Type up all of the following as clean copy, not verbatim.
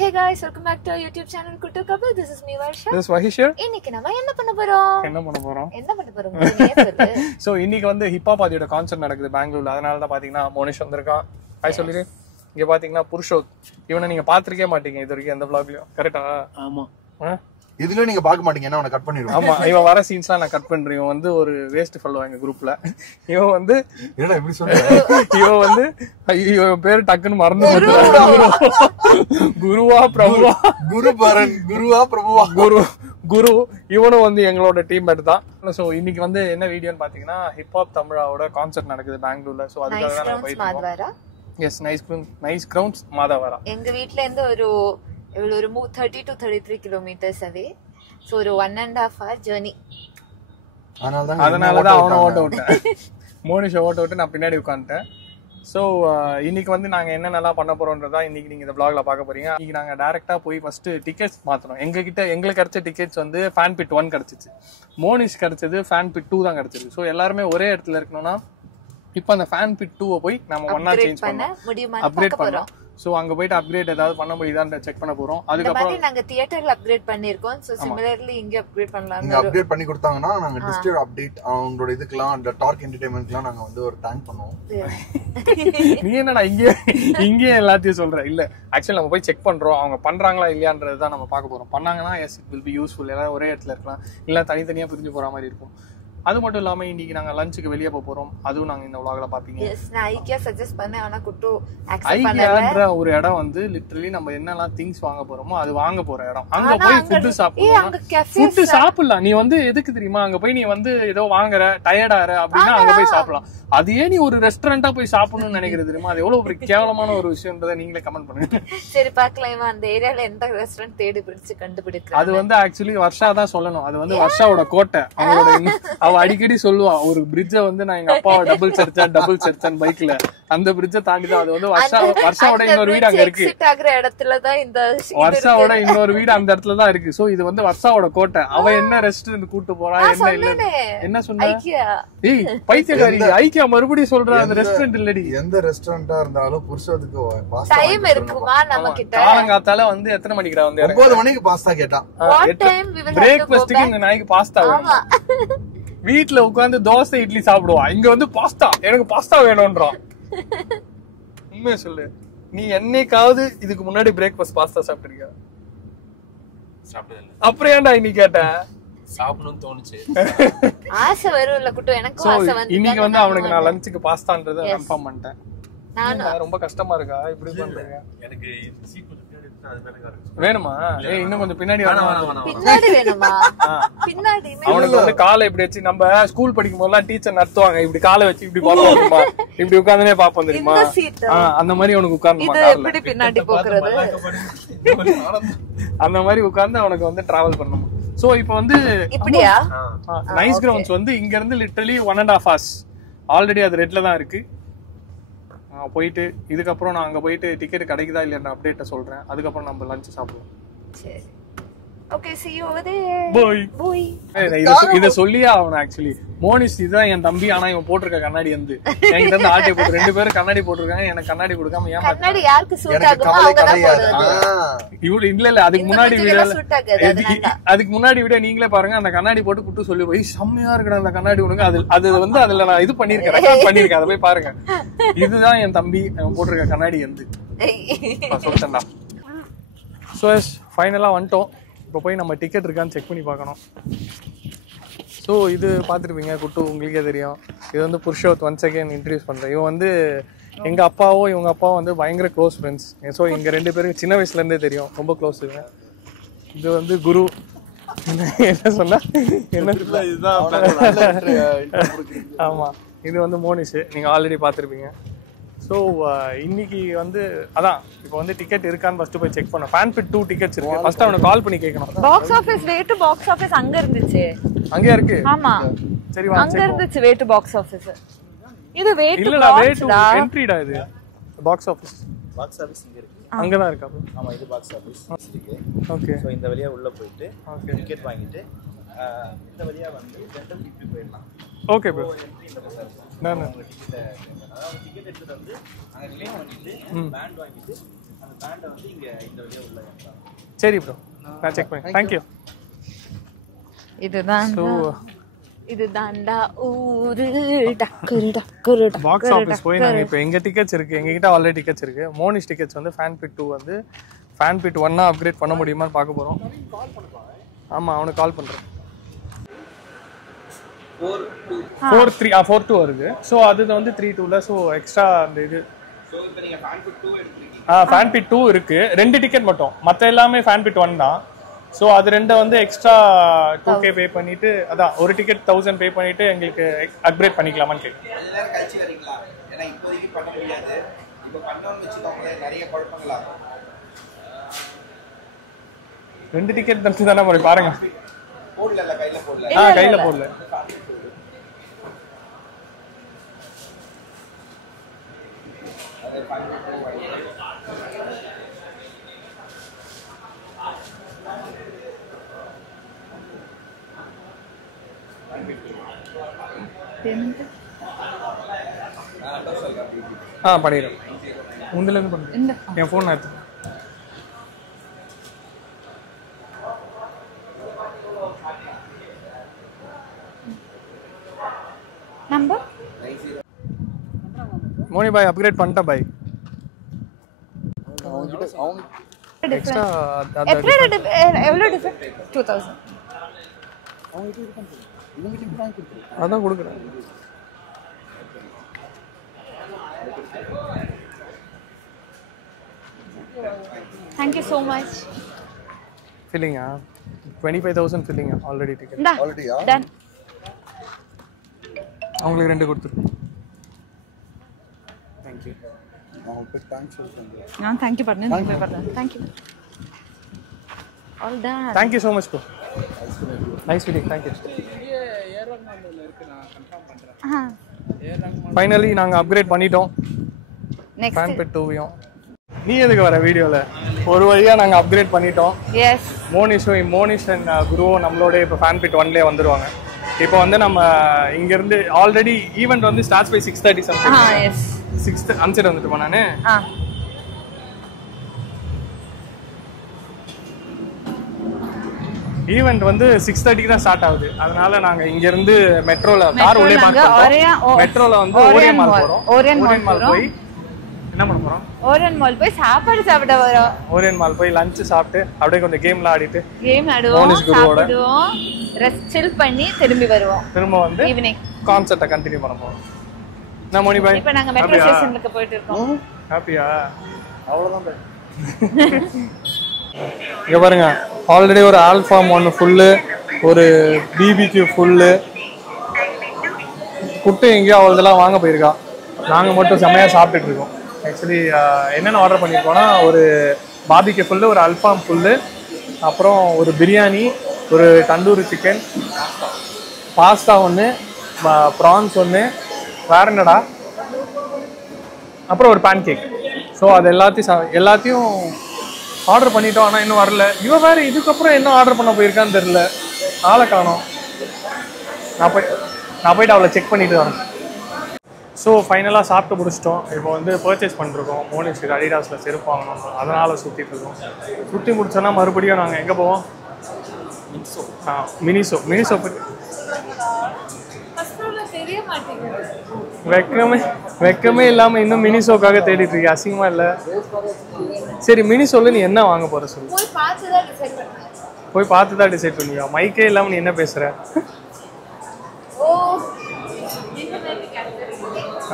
Hey guys, welcome back to our YouTube channel Kuttu Couple. This is me Varsha. This is Vahish here. இன்னைக்கு நாம என்ன பண்ண போறோம்? So இன்னைக்கு வந்து ஹிப்ஹாப் ஆதியோட கான்சர்ட் நடக்குது பெங்களூர்ல. அதனால தான் பாத்தீங்கன்னா மோனிஷ் வந்திருக்கான். ஹாய் சொல்லிரு. இங்க பாத்தீங்கன்னா புருஷோத். இவனை நீங்க பாத்துக்கவே மாட்டீங்க இது வரைக்கும் எந்த vlogலயும். கரெக்ட்டா? ஆமா. இதுல நீங்க பாக்க மாட்டீங்க என்ன அவனை கட் பண்ணிடுவோம். ஆமா, இவன் வர சீன்ஸ்லாம் நான் கட் பண்றேன். இவன் வந்து ஒரு வேஸ்ட் ஃபெல்லோ எங்க குரூப்ல. இவன் வந்து என்னடா இப்படி சொல்ற? இவன் வந்து இவன் பேரு டக்குன்னு மறந்து போயிட்டான். குருவா பிரபுவா? குருபரன், குருவா பிரபுவா? குரு. இவனும் வந்து எங்களோட டீம்மேட் தான். சோ இன்னைக்கு வந்து என்ன வீடியோன்னு பாத்தீங்கன்னா ஹிப்ஹாப் தமிழாவோட கான்சர்ட் நடக்குது பெங்களூர்ல. சோ அதுக்காக தான் நான் போயிட்டு இருக்கோம். எஸ், நைஸ் கிரவுண்ட்ஸ் மாதவரா. எங்க வீட்ல இருந்து ஒரு 30 to 33 kilometers away. So ஒரு 1.5 hour journey. அதனால தான் அவனை ஓட்ட விட்டேன். மோனிஷை ஓட்ட விட்டு நான் பின்னாடி உட்காந்துட்டேன். ஸோ இன்னைக்கு வந்து நாங்கள் என்னென்னலாம் பண்ண போறோம்ன்றதா இன்னைக்கு நீங்கள் இந்த vlogல பார்க்க போறீங்க. இன்னைக்கு நாங்கள் டேரெக்டாக போய் ஃபர்ஸ்ட் டிக்கெட்ஸ் மாற்றணும். எங்களுக்கு கிடைச்ச டிக்கெட்ஸ் வந்து ஃபேன் பிட் 1 கிடைச்சிச்சு. மோனிஷ் கிடைச்சது ஃபேன் பிட் 2 தான் கிடைச்சிருக்கு. ஸோ எல்லாருமே ஒரே இடத்துல இருக்கணும்னா இப்போ அந்த ஃபேன் பிட் 2 போய் நம்ம ஒன்னா சேஞ்ச் பண்ண அப்கிரேட் பண்ணலாம். சோ அங்க போயிட்டு அப்கிரேட் ஏதாவது பண்ண முடியுதான்னு செக் பண்ண போறோம். அதுக்கு அப்புறம் நாங்க தியேட்டர்ல அப்கிரேட் பண்ணிருக்கோம். சோ சிமிலர்லி இங்க அப்கிரேட் பண்ணலாம். நீங்க அப்டேட் பண்ணி கொடுத்தாங்கன்னா நாங்க டிஸ்ட்ரிக்ட் அப்டேட் அவங்களோட இதுக்கெல்லாம் அந்த டார்க் என்டர்டெயின்மென்ட்லாம் நாங்க வந்து ஒரு தேங்க் பண்ணுவோம். நீ என்னடா இங்க எல்லாத்தையும் சொல்ற? இல்ல, ஆக்சுவலி நம்ம போய் செக் பண்றோம். அவங்க பண்றாங்களா இல்லையான்றது தான் நம்ம பார்க்க போறோம். பண்ணாங்கன்னா S it will be useful. எல்லாரும் ஒரே இடத்துல இருக்கலாம், இல்ல தனித்தனியா பிரிஞ்சு போற மாதிரி இருக்கும். அது மட்டும் இல்லாம இன்னைக்கு நாங்க லஞ்சுக்கு வெளியே போறோம். அதுவும் நாங்க இந்த vlogல பாப்பீங்க. எஸ், நான் ஐக்கியா சஜஸ்ட் பண்ணேன். ஆனா குட்டு அக்செப்ட் பண்ணல. ஐக்கியான்ற ஒரு இடம் வந்து லிட்டரலி நம்ம என்னெல்லாம் திங்ஸ் வாங்க போறோமோ அது வாங்க போற இடம். அங்க போய் ஃபுட் சாப்பிடலாம். ஃபுட் சாப்பிடலாம். நீ வந்து எதுக்கு தெரியுமா அங்க போய் நீ வந்து ஏதோ வாங்குற டயர்டாற அப்படின்னா அங்க போய் சாப்பிடலாம். அது ஏன் நீ ஒரு ரெஸ்டாரண்டா போய் சாப்பிடணும்னு நினைக்கிறது தெரியுமா? அது எவ்வளவு ஒரு கேவலமான ஒரு விஷயம்ன்றதை நீங்களே கமெண்ட் பண்ணுங்க. சரி பார்க்கலாம். இவன் அந்த ஏரியால எந்த ரெஸ்டாரண்ட் தேடி பிடிச்சு கண்டுபிடிக்கிறான். அது வந்து ஆக்சுவலி வர்ஷா தான் சொல்லணும். அது வந்து வர்ஷாவோட கோட்டை. அவங்களோட அவ அடிக்கடி சொல்லுவா ஒரு பிரிட்ஜ வந்து நான் எங்க அப்பாவை டபுள் சர்ச்சான் பைக்ல அந்த பிரிட்ஜ தாண்டி தான். அது வந்து வர்ஷாவோட இன்னொரு வீடு அங்க இருக்கு. வர்ஷாவோட இன்னொரு வீடு அந்த இடத்துல தான் இருக்கு. சோ இது வந்து வர்ஷாவோட கோட்டை. அவ என்ன ரெஸ்டாரண்ட் கூட்டு போறா என்ன இல்ல என்ன சொன்னா? ஏய் பைத்தியக்காரி, ஐக்கியா மறுபடியும் சொல்றா அந்த ரெஸ்டாரண்ட் இல்லடி. எந்த ரெஸ்டாரண்டா இருந்தாலும் புருஷத்துக்கு பாஸ்தா டைம் இருக்குமா நம்ம கிட்ட? காலங்காத்தால வந்து எத்தனை மணிக்குடா வந்து? 9 மணிக்கு பாஸ்தா கேட்டான். பிரேக்ஃபாஸ்ட்க்கு இந்த நாய்க்கு பாஸ்தா வேணும். வீட்டுல உட்கார்ந்து தோசை இட்லி சாப்பிடுவா. இங்க வந்து பாஸ்தா, எனக்கு பாஸ்தா வேணும்ன்றான். உண்மையை சொல்லு, நீ என்னைக்காவது இதுக்கு முன்னாடி பிரேக்ஃபாஸ்ட் பாஸ்தா சாப்பிட்டிருக்கியா? சாப்பிட்டதில்ல. அப்புறம் ஏன்டா இன்னைக்கு கேட்ட? சாப்பிடணும்னு தோணுச்சு. ஆசை வரும்ல குட்டு, எனக்கும் ஆசை வந்து. இன்னைக்கு வந்து அவனுக்கு நான் லஞ்சுக்கு பாஸ்தான்றதை கன்ஃபார்ம் பண்ணிட்டேன். ரொம்ப கஷ்டமா இருக்கா இப்படி பண்றீங்க? எனக்கு சீட் கொஞ்சம் வேணுமா? ஏய் இன்னும் கொஞ்சம் பின்னாடி பின்னாடி வேணுமா? பின்னாடி அவனுக்கு வந்து காலை இப்படி வச்சு நம்ம ஸ்கூல் படிக்கும் போதெல்லாம் டீச்சர் நடத்துவாங்க. இப்படி காலை வச்சு இப்படி பாப்போமா, இப்படி உட்கார்ந்தனே பாப்போம் தெரியுமா? அந்த மாதிரி அவனுக்கு உட்கார்ந்து பின்னாடி போக்குறது அந்த மாதிரி உட்கார்ந்து அவனுக்கு வந்து டிராவல் பண்ணணும். சோ இப்போ வந்து இப்படியா நைஸ் கிரவுண்ட்ஸ் வந்து இங்க இருந்து லிட்டரலி 1.5 hours ஆல்ரெடி அது ரெட்ல தான் இருக்கு. போயிட்டு இதுக்கப்புறம் நான் அங்க போயிட்டு டிக்கெட் கிடைக்குதா இல்லையா அப்டேட்ட சொல்றேன். அதுக்கப்புறம் நம்ம லஞ்ச் சாப்பிடுவோம். சரி, okay, see you over there. போய் இத சொல்லியே அவன் ஆக்சுவலி மோனிஷ் இதுதான் என் தம்பி. ஆனா இவன் போட்டிருக்க கண்ணாடி வந்து என்கிட்ட இருந்து ஆட்டை போட்டு 2 பேரும் கண்ணாடி போட்டிருக்காங்க. எனக்கு கண்ணாடி கொடுக்காம ஏன் கண்ணாடி யாருக்கு சூட் ஆகுமோ அவங்க தான் போடுவாங்க. இவரு இல்ல அதுக்கு முன்னாடி வீடியோ நீங்களே பாருங்க. அந்த கண்ணாடி போட்டு குட்டு சொல்லி போய் செம்மையா இருக்கணும் அந்த கண்ணாடி உனக்கு. அது வந்து அதுல நான் இது பண்ணிருக்கேன், ரெக்கார்ட் பண்ணிருக்கேன். அதை போய் பாருங்க. இதுதான் என் தம்பி போட்டிருக்க கண்ணாடி வந்து சொல்லிட்டேன்டா. ஸோ ஃபைனலா வந்துட்டோம். இப்போ போய் நம்ம டிக்கெட் இருக்கான்னு செக் பண்ணி பார்க்கணும். ஸோ இது பார்த்துருப்பீங்க குட்டு, உங்களுக்கே தெரியும். இது வந்து புருஷோத் ஒன்ஸ் அகேன் இன்ட்ரடியூஸ் பண்ணுறேன். இவன் வந்து எங்கள் அப்பாவும் இவங்க அப்பாவும் வந்து பயங்கர க்ளோஸ் ஃப்ரெண்ட்ஸ். ஸோ இங்கே 2 பேரும் சின்ன வயசுலேருந்தே தெரியும், ரொம்ப க்ளோஸ். இது வந்து குரு. என்ன சொன்னா என்ன? ஆமாம், இது வந்து மோனிஷ். நீங்கள் ஆல்ரெடி பார்த்துருப்பீங்க. ஸோ இன்னைக்கு வந்து அதான் இப்போ வந்து டிக்கெட் இருக்கான்னு ஃபர்ஸ்ட் போய் செக் பண்ணோம். ஃபேன் பிட் 2 டிக்கெட்ஸ் இருக்கு. ஃபர்ஸ்ட் அவனை கால் பண்ணி கேட்கணும். Box office way to box office அங்க இருந்துச்சு. அங்கேயே இருக்கு. ஆமா, சரி வா. அங்க இருந்துச்சு வே டு பாக்ஸ் ஆபீஸ். இது வே டு இல்லடா, வே டு என்ட்ரிடா. இது பாக்ஸ் ஆபீஸ் இங்க இருக்கு. அங்க தான் இருக்கா? ஆமா, இது பாக்ஸ் ஆபீஸ் இருக்கு. ஓகே, சோ இந்த வழியா உள்ள போயிட்டு டிக்கெட் வாங்கிட்டு இந்த வழியா வந்து ஜெனரல் டிக்கெட் போயிடலாம். Okay bro. நான் டிக்கெட் எடுத்துட்டு வந்து அங்க க்ளைம் பண்ணிட்டு பேண்ட் வாங்கிட்டு அந்த பேண்டை வந்து இங்க இந்த வழியா உள்ள ஏற்றலாம். சரி ப்ரோ, நான் செக் பண்ணேன். தேங்க்யூ. இதுதான்டா ஊரு டக்குரு டக்குரு பாக்ஸ் ஆஃபீஸ் போய் நாங்கள் இப்போ எங்கள் டிக்கெட்ஸ் இருக்குது, எங்ககிட்ட ஆல்ரெடி டிக்கெட்ஸ் இருக்குது. மோனிஷ் டிக்கெட்ஸ் வந்து ஃபேன் பிட் 2 வந்து ஃபேன் பிட் 1 அப்கிரேட் பண்ண முடியுமான்னு பார்க்க போகிறோம். ஆமாம், அவனுக்கு கால் பண்ணுறேன். 4-2 வருது. ஸோ அது வந்து 3-2ல. ஸோ எக்ஸ்ட்ரா அந்த இது ஃபேன் பிட் 2 இருக்குது. 2 டிக்கெட் மட்டும், மற்ற எல்லாமே ஃபேன் பிட் 1 தான். ஸோ அது ரெண்டை வந்து எக்ஸ்ட்ரா 2K பே பண்ணிட்டு, அதான் ஒரு டிக்கெட் 1000 பே பண்ணிட்டு எங்களுக்கு அப்கிரேட் பண்ணிக்கலாமான்னு கேட்குறேன். எல்லாரும் கழிச்சு வரீங்களா? ஏன்னா இப்போதைக்கு பண்ண முடியாது. இப்போ பண்ணோம்னு வச்சுக்கோங்களேன், நிறைய குழப்பங்களாகும். 2 டிக்கெட் தந்து தானே போய் பாருங்க. போடல, கையில போடல. கையில போடல. பண்ணிடுறேன். உந்துலேருந்து பண்ணுறேன். என் ஃபோன் நான் எடுத்து நம்பர் மோனி பாய் அப்கிரேட் பண்ணிட்டேன் பாய். எக்ஸ்ட்ரா எவ்வளோ டிஃபரெண்ட்? 2000. அதான் கொடுக்குறேன். Thank you so much. ஃபில்லிங்கா 25,000 ஃபில்லிங்கா ஆல்ரெடி டிக்கெட். ஆல்ரெடியா? Done. அவங்களுக்கு 2 கொடுத்துருக்கோம். தேங்க்யூ. நான் போய் தேங்க்ஸ் சொல்றேன். நான் தேங்க் யூ பண்ணேன். நீங்க போய் பாருங்க. Thank you. All done. Thank you so much bro. Nice meeting. Thank you. Finally நாங்கள் அப்கிரேட் பண்ணிட்டோம் ஃபேன் பிட் 2வையும். நீ எதுக்கு வர வீடியோவில்? ஒரு வழியாக நாங்கள் அப்கிரேட் பண்ணிட்டோம். எஸ். மோனிஷ் அண்ட் குருவும் நம்மளோட இப்போ ஃபேன் பிட் 1லேயே வந்துடுவாங்க. இப்போ வந்து நம்ம இங்கேருந்து ஆல்ரெடி ஈவெண்ட் வந்து ஸ்டார்ட்ஸ் பை 6:30 சம்திங். எஸ். 6 அன்சைட் வந்துட்டுமா நான்? ஈவெண்ட் வந்து 6:30 தான் ஸ்டார்ட் ஆகுது. அதனால நாங்க இங்க இருந்து மெட்ரோல கார் உள்ளே பார்க் பண்றோம். மெட்ரோல வந்து ஓரியன் மால் போறோம். ஓரியன் மால் போய் என்ன பண்ண போறோம்? ஓரியன் மால் போய் சாப்பாடு சாப்பிட வரோம். ஓரியன் மால் போய் லஞ்ச் சாப்பிட்டு அப்படியே கொஞ்சம் கேம்ல ஆடிட்டு ஆடுவோம், சாப்பிடுவோம், ரெஸ்ட் சில் பண்ணி திரும்பி வருவோம். திரும்ப வந்து ஈவினிங் கான்சர்ட்டை கண்டினியூ பண்ண போறோம். நான் மோனி பாய் இப்போ நாங்க மெட்ரோ ஸ்டேஷனுக்கு போயிட்டு இருக்கோம். ஹாப்பியா? அவ்வளவுதான் பாய். இங்க பாருங்க, ஆல்ரெடி ஒரு ஆல்ஃபாம் 1 ஃபுல்லு, ஒரு பிபிக்யூ ஃபுல்லு. புட்டு எங்கேயோ அவ்வளோதெல்லாம் வாங்க போயிருக்கா. நாங்கள் மட்டும் செம்மையாக சாப்பிட்டுட்டு இருக்கோம். ஆக்சுவலி என்னென்ன ஆர்டர் பண்ணியிருக்கோன்னா, ஒரு பாபிக்யூ ஃபுல்லு, ஒரு அல்ஃபாம் ஃபுல்லு, அப்புறம் ஒரு பிரியாணி, ஒரு தந்தூரி சிக்கன், பாஸ்தா 1, ப்ரான்ஸ் 1, வேற என்னடா, அப்புறம் ஒரு பேன் கேக். ஸோ அது எல்லாத்தையும் ஆர்டர் பண்ணிட்டோம். ஆனால் இன்னும் வரல. இவன் வேறு இதுக்கப்புறம் என்ன ஆர்டர் பண்ண போயிருக்கான்னு தெரில. ஆளை காணோம். நான் போயிட்டு அவளை செக் பண்ணிட்டு வரேன். ஸோ ஃபைனலாக சாப்பிட்டு முடிச்சிட்டோம். இப்போ வந்து பர்ச்சேஸ் பண்ணிருக்கோம். மோனிஷுக்கு அடிடாஸில் செருப்பு வாங்கணும். அதனால் சுற்றிட்டு இருக்கோம். சுற்றி முடிச்சோன்னா மறுபடியும் நாங்கள் எங்கே போவோம்? மினிசோ வெக்கமே இல்லாமல் இன்னும் மினிசோக்காக தேடிட்டு இருக்கேன். அசிங்கமா இல்லை? சரி, மினிசோல நீ என்ன வாங்க போற சொல்லு. போய் பார்த்து தான் டிசைட் பண்ணுவியா? மைக்கே இல்லாமல் நீ என்ன பேசுற?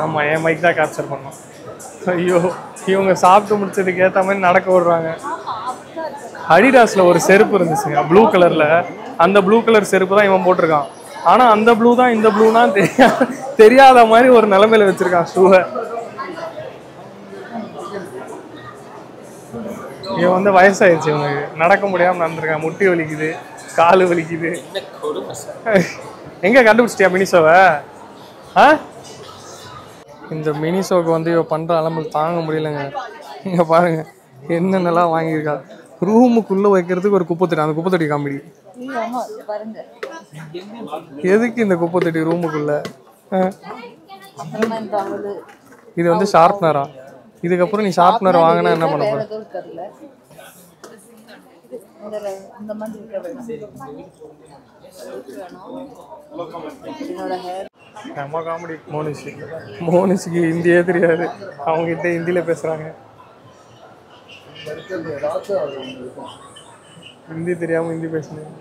ஆமாம், என் மைக் தான் கேப்சர் பண்ணோம். ஐயோ, இவங்க சாப்பிட்டு முடிச்சதுக்கு ஏற்ற மாதிரி நடக்க விடுறாங்க. அடிடாஸில் ஒரு செருப்பு இருந்துச்சுங்க, ப்ளூ கலரில். அந்த ப்ளூ கலர் செருப்பு தான் இவன் போட்டிருக்கான். ஆனால் அந்த ப்ளூ தான் இந்த ப்ளூனா தெரியாத மாதிரி ஒரு நிலைமையில வச்சிருக்கான் ஷூவை. இவன் வந்து வயசாயிடுச்சு, இவனுக்கு நடக்க முடியாமல் நடந்திருக்கான். முட்டி வலிக்குது, காலு வலிக்குது. எங்கே கண்டுபிடிச்சிட்டியா மினிசோவை? இந்த மினிசோக்கு வந்து இவ பண்ணுற அலம்பல் தாங்க முடியலைங்க. இங்கே பாருங்க என்னென்னலாம் வாங்கியிருக்கா. ரூமுக்குள்ளே வைக்கிறதுக்கு ஒரு குப்பை தொட்டி, அந்த குப்பை தொட்டி காமெடி. எதுக்கு இந்த குப்பை தொட்டி ரூமுக்குள்ள? இது வந்து ஷார்ப்னரா? இதுக்கப்புறம் நீ ஷார்ப்னர் வாங்கினா என்ன பண்ண போற? செம்ம காமெடி. மோனிஷுக்கு ஹிந்தியே தெரியாது, அவங்க கிட்ட ஹிந்தியில பேசுறாங்க. ஹிந்தி தெரியாம ஹிந்தி பேசுனேன்.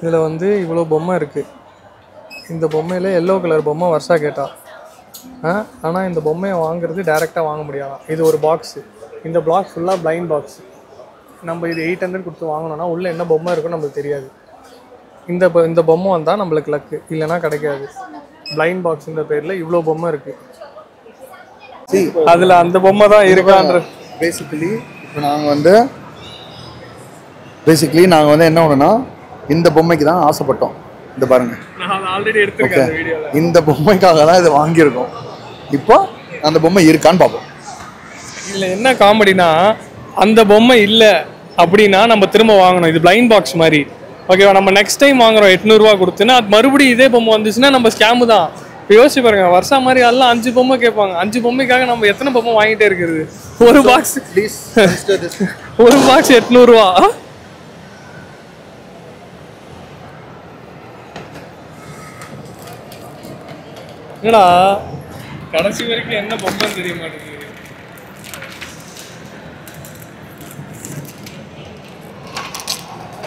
இதில் வந்து இவ்வளோ பொம்மை இருக்குது. இந்த பொம்மையில் எல்லோ கலர் பொம்மை வர்ஷா கேட்டா. ஆனால் இந்த பொம்மையை வாங்குறது டைரெக்டாக வாங்க முடியாதான். இது ஒரு பாக்ஸு. இந்த பாக்ஸ் ஃபுல்லாக பிளைண்ட் பாக்ஸ். நம்ம இது 800 கொடுத்து வாங்கினோன்னா உள்ளே என்ன பொம்மை இருக்குன்னு நம்மளுக்கு தெரியாது. இந்த பொம்மை வந்தால் நம்மளுக்கு லக்கு, இல்லைன்னா கிடைக்காது. பிளைண்ட் பாக்ஸுன்ற பேரில் இவ்வளோ பொம்மை இருக்குது. அதில் அந்த பொம்மை தான் இருக்கான்ற. பேசிக்கலி இப்போ நாங்கள் வந்து என்ன ஒன்றுனா இந்த பொம்மைக்கு தான் ஆசைப்பட்டோம். இந்த பாருங்க, ஆல்ரெடி எடுத்துருக்கேன் வீடியோவில். இந்த பொம்மைக்காக தான் இதை வாங்கியிருக்கோம். இப்போ அந்த பொம்மை இருக்கான்னு பார்ப்போம். இதில் என்ன காமெடினா, அந்த பொம்மை இல்லை அப்படின்னா நம்ம திரும்ப வாங்கணும். இது பிளைண்ட் பாக்ஸ் மாதிரி. ஓகேவா? நம்ம நெக்ஸ்ட் டைம் வாங்குறோம் 800 ரூபா கொடுத்துன்னா அது மறுபடியும் இதே பொம்மை வந்துச்சுன்னா நம்ம ஸ்கேமு தான். இப்போ யோசிச்சு பாருங்க, வருஷம் மாதிரி எல்லாம் 5 பொம்மை கேட்பாங்க. 5 பொம்மைக்காக நம்ம எத்தனை பொம்மை வாங்கிட்டே இருக்கிறது? ஒரு பாக்ஸ் 800 ரூபா. என்னடா கடைசி வரைக்கும் என்ன பொம்மை தெரிய மாட்டேங்குது.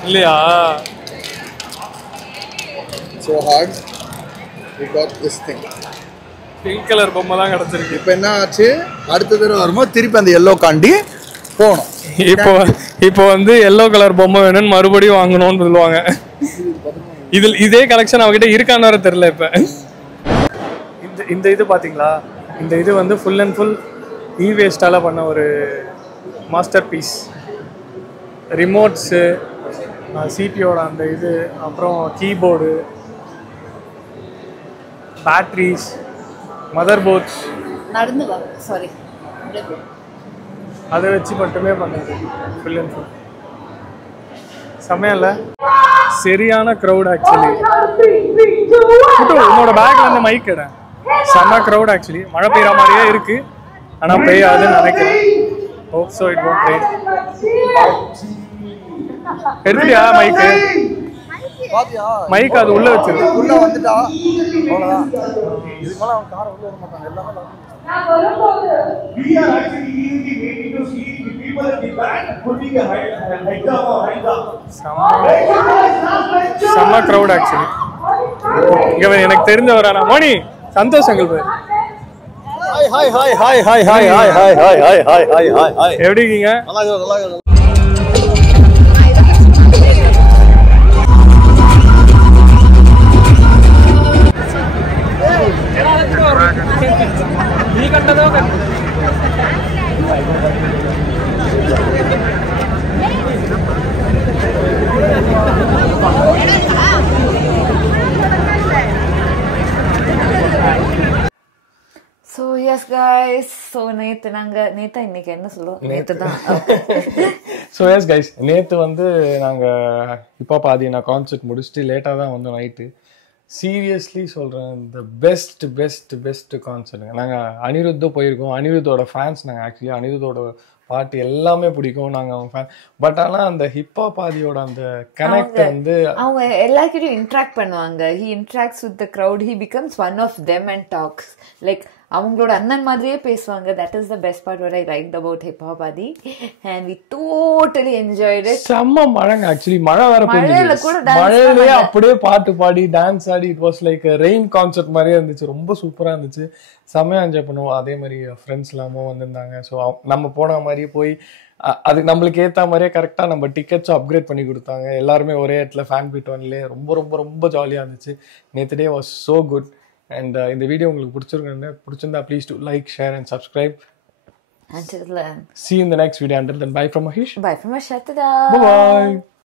இல்லையா? So hard. We got this thing. Pink colour பொம்மை தான் கிடச்சிருக்கு. இப்போ என்ன ஆச்சு, அடுத்த தடவை வரும்போது திருப்பி அந்த எல்லோ காண்டி போகணும். இப்போ வந்து எல்லோ கலர் பொம்மை வேணும்னு மறுபடியும் வாங்கணும்னு சொல்லுவாங்க. இதே கலெக்ஷன் அவகிட்ட இருக்கான்னு வேற தெரியல. இப்போ இந்த இது பார்த்தீங்களா? இந்த இது வந்து ஃபுல் அண்ட் ஃபுல் வேஸ்டால் பண்ண ஒரு மாஸ்டர் பீஸ். ரிமோட்ஸு, சிபியோட அந்த இது, அப்புறம் கீபோர்டு, பேட்ரிஸ், மதர் போர்ட்ஸ், அதை வச்சு மட்டுமே பண்ணது ஃபுல் அண்ட் ஃபுல். செம்மையில்ல? சரியான க்ரௌட் ஆக்சுவலி. உன்னோட பேக்ல இருந்து மைக் எடு. செம்ம க்ரௌட் ஆக்சுவலி. மழை பெய்கிற மாதிரியே இருக்கு, ஆனால் பெய்யாதுன்னு நினைக்கிறேன். Hope so it won't rain. எடுத்துட்டியா மைக்கு? மைக் அது உள்ள வச்சிருக்கு. உள்ள வந்துட்டா அவ்வளவுதான். இதுக்கு மேல அவன் காரை உள்ள வர மாட்டாங்க. எல்லாமே செம்ம க்ரௌட் ஆக்சுவலி. இங்க எனக்கு தெரிஞ்சவரானா மோனி சந்தோஷங்கள் பேர். எப்படி இருக்கீங்க? So yes guys, so இன்னைக்கு என்ன சொல்லுவோம்? நேத்து தான். So yes guys, நேத்து வந்து நாங்க இப்போ பாதி நான் கான்சர்ட் முடிச்சுட்டு லேட்டா தான் வந்து நைட்டு. சீரியஸ்லி சொல்றேன், தி பெஸ்ட் கான்சர்ட். நாங்க அனிருத்தோ போயிருக்கோம். அனிருத்தோட ஃபேன்ஸ் நாங்க. ஆக்சுவலி அனிருத்தோட பாட்டு எல்லாமே பிடிக்கும். நாங்க அவங்க ஃபேன். பட் ஆனா அந்த ஹிப்ஹாப் ஆதியோட அந்த கனெக்ட் வந்து அவங்க எல்லார்கிட்டயும் இன்டராக்ட் பண்ணுவாங்க. he interacts with the crowd, he becomes one of them and talks like அவங்களோட அண்ணன் மாதிரியே பேசுவாங்க. that is the best part what I liked about hip hop Adi, and we totally enjoyed it. செம்ம மழைங்க actually. மழை வேற பெய்யுது. மழையிலேயே அப்படியே பாட்டு பாடி dance Aadi it was like rain concert மாதிரியே இருந்துச்சு. ரொம்ப சூப்பரா இருந்துச்சு. செம்மையா என்ஜாய் பண்ணுவோம். அதே மாதிரி ஃப்ரெண்ட்ஸ் எல்லாமும் வந்திருந்தாங்க. ஸோ நம்ம போன மாதிரியே போய் அதுக்கு நம்மளுக்கு ஏற்ற மாதிரியே கரெக்டாக நம்ம டிக்கெட்ஸும் அப்கிரேட் பண்ணி கொடுத்தாங்க. எல்லாருமே ஒரே இடத்துல ஃபேன் பீட் ஒன்லேயே ரொம்ப ஜாலியாக இருந்துச்சு. நேற்று day was so good. And இந்த வீடியோ உங்களுக்கு பிடிச்சிருந்தா please to like, share and subscribe. Until then, see you in the next video. Until then, bye from Mahesh. bye from Ashatada. Bye.